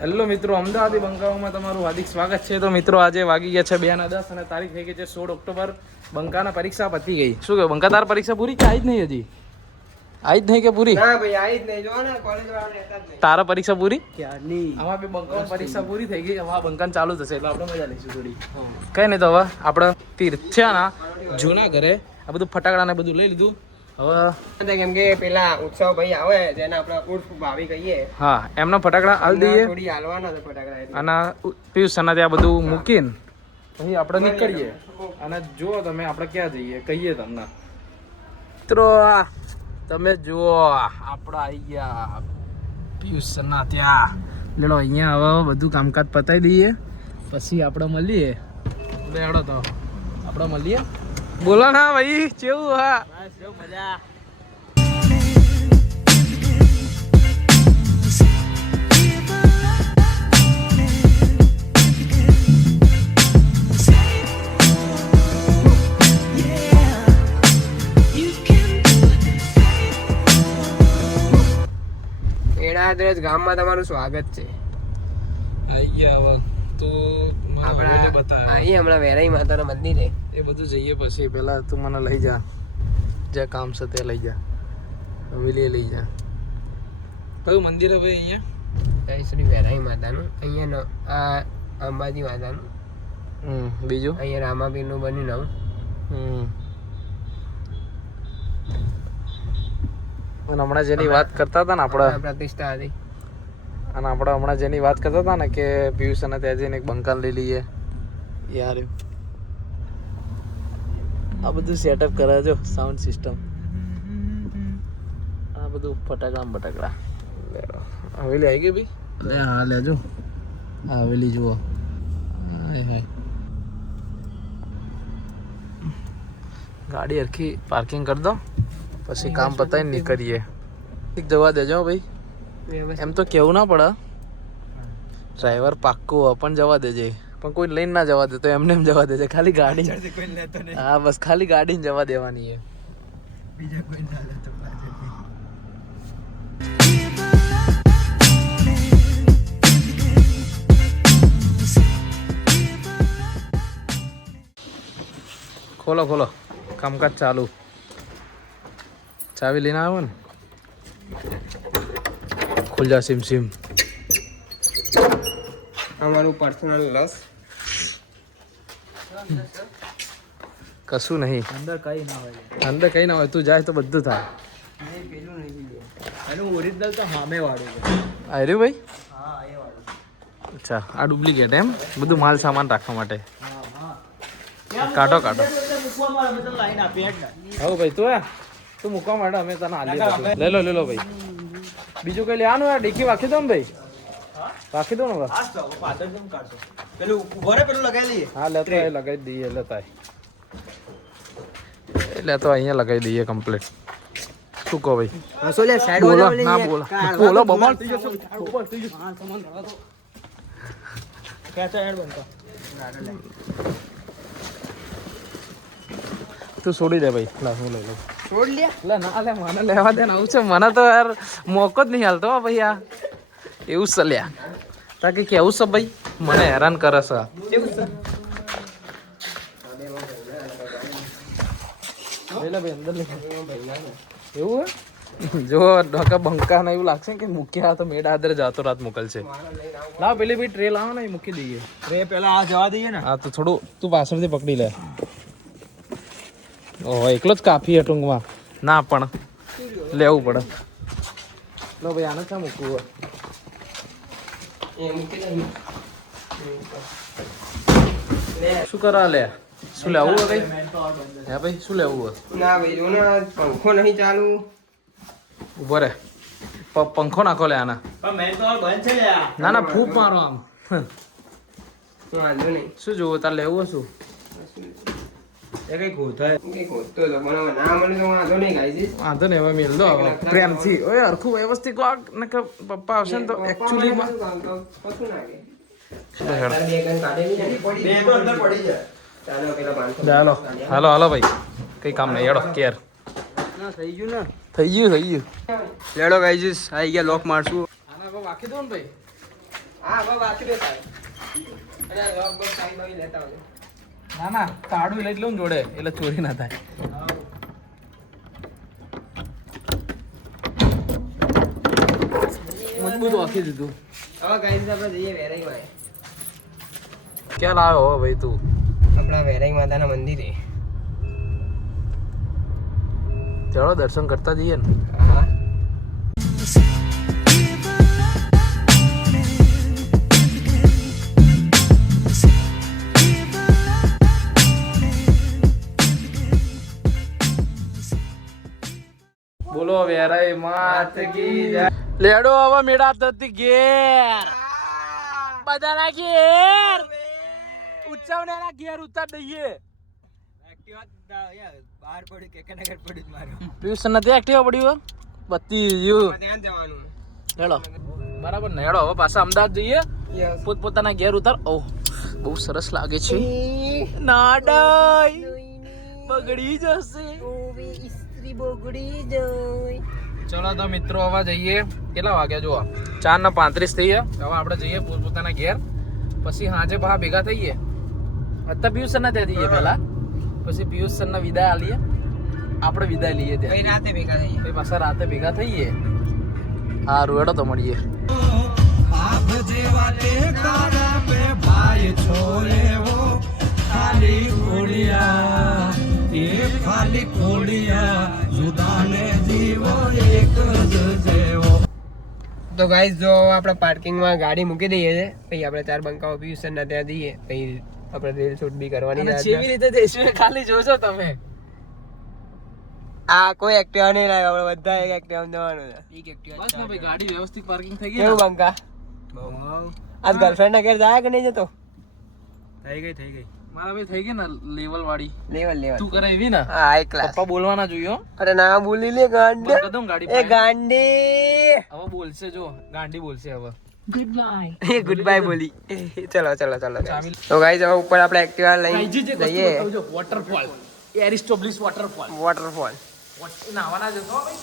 Hello મિત્રો અમદાવાદી બંકાઓમાં તમારું હાર્દિક સ્વાગત છે. તો મિત્રો આજે વાગી ગયા છે બે ના દસ અને તારીખ થઈ ગઈ છે સોળ ઓક્ટોબર. બંકાના પરીક્ષા પતી ગઈ. શું કહ્યું? બંકા તાર પરીક્ષા પૂરી કે આવી જ નહીં હજી? આવી જ નહીં કે પૂરી? તારા પરીક્ષા પૂરી? આમાં બી પરીક્ષા પૂરી થઈ ગઈ. હવે બંકા બંકાન ચાલુ થશે એટલે આપણે મજા લઈશું થોડી. કઈ નહીં તો હવે આપણે તીર્થ્યાના જૂના ઘરે આ બધું ફટાકડા ને બધું લઈ લીધું. હવે કેમ કે પેલા ઉત્સવ ભાઈ આવે જેને આપણે ઉર્ફ ભાવી કહીએ. હા એમના ફટાકડા હાલ દઈએ. થોડી હાલવાના છે ફટાકડા અને પિયુષ સના ત્યાં બધું મૂકીને પછી આપણે નીકળીએ. અને જુઓ તમે આપણે ક્યાં જઈએ કહીએ તમને. મિત્રો આ તમે જુઓ આપણે આવી ગયા પિયુષ સના ત્યાં. લેડો અહીંયા હવે બધું કામકાજ પતાવી દઈએ. પછી આપણે મળીએ. લેડો તો આપણે મળીએ. બોલો ના ભાઈ કેવું હા? એડાદરજ ગામમાં તમારું સ્વાગત છે. ગયા હવે. તું આપણા અહીં હમણાં વેરાઈ માતાના મંદિરે એ બધું જઈએ પછી. પહેલાં તું મને લઈ જા. જ્યાં કામ છે તે લઈ જા. હવેલી લઈ જા. કયું મંદિર હવે અહીંયા? જય શ્રી વેરાઈ માતાનું. અહીંયા ન- આ અંબાજી માતાનું. હમ બીજું? અહીંયા રામાપીરનું બન્યું નવું. હમ. હમણાં જેની વાત કરતા હતા ને આપણે. પ્રતિષ્ઠા હતી. અને આપણે હમણાં જેની વાત કરતા હતા ને કે પિયુષ અને ત્યાં જઈને એક બંકાલ લઈ લઈએ. યાર આ બધું સેટઅપ કરાવજો સાઉન્ડ સિસ્ટમ આ બધું ફટાકડા ને બટાકડા હવેલી આવી ગઈ ભાઈ? લે હા લેજો આ હવેલી જુઓ. હાય હાય. ગાડી હરખી પાર્કિંગ કરી દો પછી કામ પતાવીને નીકળીએ. જવા દેજો ભાઈ. એમ તો કેવું ના પડે. ડ્રાઈવર પાક્કું હોય પણ જવા દેજે. પણ કોઈ લઈને ના જવા દે તો એમને એમ જવા દેજે. ખાલી ગાડી. કોઈ લેતો નહીં. હા બસ ખાલી ગાડી જવા દેવાની છે. બીજા કોઈ ના લેતો ખોલો ખોલો. કામકાજ ચાલુ. ચાવી લઈને આવો ને. ખુલ જા સિમ સિમ. અમારું પર્સનલ લસ કશું નહીં. અંદર કઈ ના હોય. અંદર કઈ ના હોય તું જાય તો બધું થાય. નહીં પેલું નહીં એનું ઓરિજિનલ તો સામે વાળું છે ભાઈ? હા એ વાળું. અચ્છા આ ડુપ્લિકેટ એમ? બધું માલ સામાન રાખવા માટે. હા હા. કાઢો કાઢો. હવે ભાઈ તું તું મૂકવા માંડે અમે તને હાલી. લઈ લો લઈ લો ભાઈ. બીજું કઈ લેવાનું આ ડીકી વાખી દો ને ભાઈ. રાખી દો ને પેલું ઊભો રે પેલું લગાવી લઈએ હા લેતો એ લગાવી દઈએ લેતા આય. એ લેતો અહીંયા લગાવી દઈએ કમ્પ્લીટ શું કહો ભાઈ? હા લે સાઈડ બોલો ના બોલો. બોલો હેડ બનતો તું છોડી દે ભાઈ. લા હું લઈ લઉં. છોડ લે લે ના લે મને લેવા દે ને આવું છે. મને તો યાર મોકો જ નહીં હાલતો ભાઈ આ એવું છે લ્યા. તાકે કેવું છે ભાઈ? મને હેરાન કરે છે. કેવું છે? એવું જો ડોકા બંકા ને એવું લાગશે કે મૂક્યા તો મેડા આદરે જાતો રાત મોકલશે. લાવ પેલી ભાઈ ટ્રે લાવો ને મૂકી દઈએ. પેલા આ જવા દઈએ ને. હા તો થોડું તું પાછળથી પકડી લે. ઓહો એકલો જ કાફી હે ટૂંકમાં. ના પણ લેવું પડે. લો ભાઈ આને ક્યાં મૂકવું હોય? એ મૂકી દે શું કરા લે? શું લેવું હોય ભાઈ? હે ભાઈ શું લેવું હોય? ના ભાઈ જો ને પંખો નહીં ચાલુ. ઊભો રે. પ- પંખો નાખો લે આના. ના ના ફૂંક મારો આમ. શું જોવું તાર લેવું હશું શું? એ કઈ પણ ના તો વાંધો નહીં ગાઈ દઈશ વાંધો ને હવે મેલ દો હવે. પ્રેમથી. ઓય હરખું વ્યવસ્થિત વાગ ને કે પપ્પા આવશે ને તો એકચ્યુઅલીમાં કશું ના કે લે હેડ. બે કણ કાઢેલી ને બે તો અંદર પડી જાય. ચાલો હાલો. હાલો હાલો ભાઈ. કઈ કામ નહીં. હેડો કેર. થઈ ગયું ને. થઈ ગયું થઈ ગયું. લેડો ગાઈજીસ આવી ગયા લોક મારશું. આના વાખી દો ને ભાઈ. હા હવે દે સાહેબ. અને લોક બોક સાઈડ લેતા આવજો. ના ના તાડું લઈ લઉં જોડે. એટલે ચોરી ના થાય. મજબૂત વાંકી દીધું. હવે ગાઈસ આપણે જઈએ વેરાઈ ભાઈ ક્યાં લાવ્યો હો ભાઈ તું? આપણા વેરાઈ માતાના મંદિરે. ચલો દર્શન કરતા જઈએ ને. બોલો માત કી લેડો હવે મેળા થતી ઘેર. બધાના ઘેર. ઉચ્ચાવનારા ઘેર ઉતાર દઈએ. બહાર પડ્યું કે કનગર પડ્યું મારું. ટ્યુશન નથી એક્ટિવા પડ્યું બત્તી ગયું ત્યાં જવાનું. હેડો. બરાબર ને હેડો હવે પાછા અમદાવાદ જઈએ. પોતપોતાના ઘેર ઉતાર. ઓહ બહુ સરસ લાગે છે. ના ડાય. બગડી જશે. ઓવી ઇસ્ત્રી બગડી જાય. ચલો તો મિત્રો હવે જઈએ. કેટલા વાગ્યા જુઓ? ચાર ને પાંત્રીસ થઈ ગયા. હવે આપણે જઈએ પોતપોતાના ઘેર. પછી સાંજે પાછા ભેગા થઈએ. અત્યારે પિયુષ સરના ત્યાં જઈએ પહેલા. પછી પિયુષ સરના વિદાય આલીએ આપણે વિદાય લઈએ ત્યાં. રાતે ભેગા થઈએ. પછી પાછા રાતે ભેગા થઈએ. સારું હેડો તો મળીએ. આપ જેવા ભાઈ છોડે ખાલી તો ગાઈસ જો આપણે પાર્કિંગમાં ગાડી મૂકી દઈએ છે પછી આપણે ચાર બંકાઓ પિયુષન ના ત્યાં દઈએ પછી આપણે રીલ શૂટ બી કરવાની છે જેવી રીતે જઈશું ખાલી જોશો તમે. આ કોઈ એક્ટિવા નહીં લાવ્યો આપણે બધા એક એક્ટિવા જવાનું છે. એક બસ ભાઈ ગાડી વ્યવસ્થિત પાર્કિંગ થઈ ગઈ કેવું બંકા? આજ ગર્લફ્રેન્ડ ના ઘેર જાય કે નહીં જતો? થઈ ગઈ થઈ ગઈ. મારા ભાઈ થઈ ગઈ ને લેવલ વાળી. લેવલ લેવલ તું કરે એવી ને? હા હાઈ ક્લાસ પપ્પા બોલવાના જોઈએ અરે ના બોલી લે ગાંડી. બંધ કરી ગાડી એ. ગાંડી. હવે બોલશે જો ગાંડી બોલશે હવે. એ ગુડ બાય બોલી. ચલો ચલો ચલો તો ગાઈઝ હવે ઉપર આપણે એક્ટિવા લઈ જઈએ વોટરફોલ એરિસ્ટોબ્લિશ વોટરફોલ વોટરફોલ નાવાના જતો ભાઈ.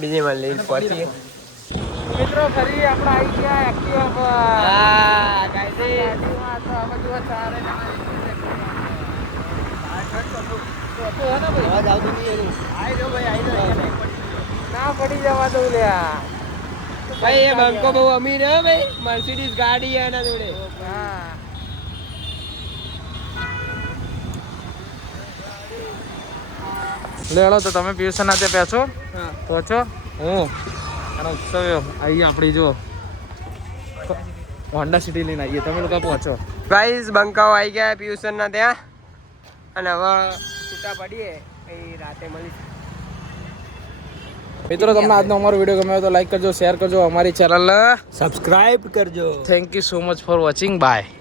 બીજી મળી પહોંચીએ. મિત્રો ફરી આપણે આવી ગયા એક્ટિવા પર હા ગાડીમાં તો હવે જુઓ ચારે જણા એક જ ના પડી જવા દઉં લ્યા. ભાઈ એ બંકો બહુ અમીર હે ભાઈ. મર્સિડીઝ ગાડી હે એના જોડે. હા. લેડો તો તમે પિયુષ ના તે પેસો પહોંચો. હું? અને ઉત્સવ આવી આપણી જો. હોન્ડા સિટી લઈને આવીએ તમે લોકો પહોંચો. ગાઈસ બંકાઓ આવી ગયા પિયુષન ના ત્યાં. અને હવે છૂટા પડીએ. પછી રાતે મળી મિત્રો તમને આજનો અમારો વીડિયો ગમ્યો તો લાઈક કરજો શેર કરજો અમારી ચેનલ સબસ્ક્રાઇબ કરજો. Thank you so much for watching bye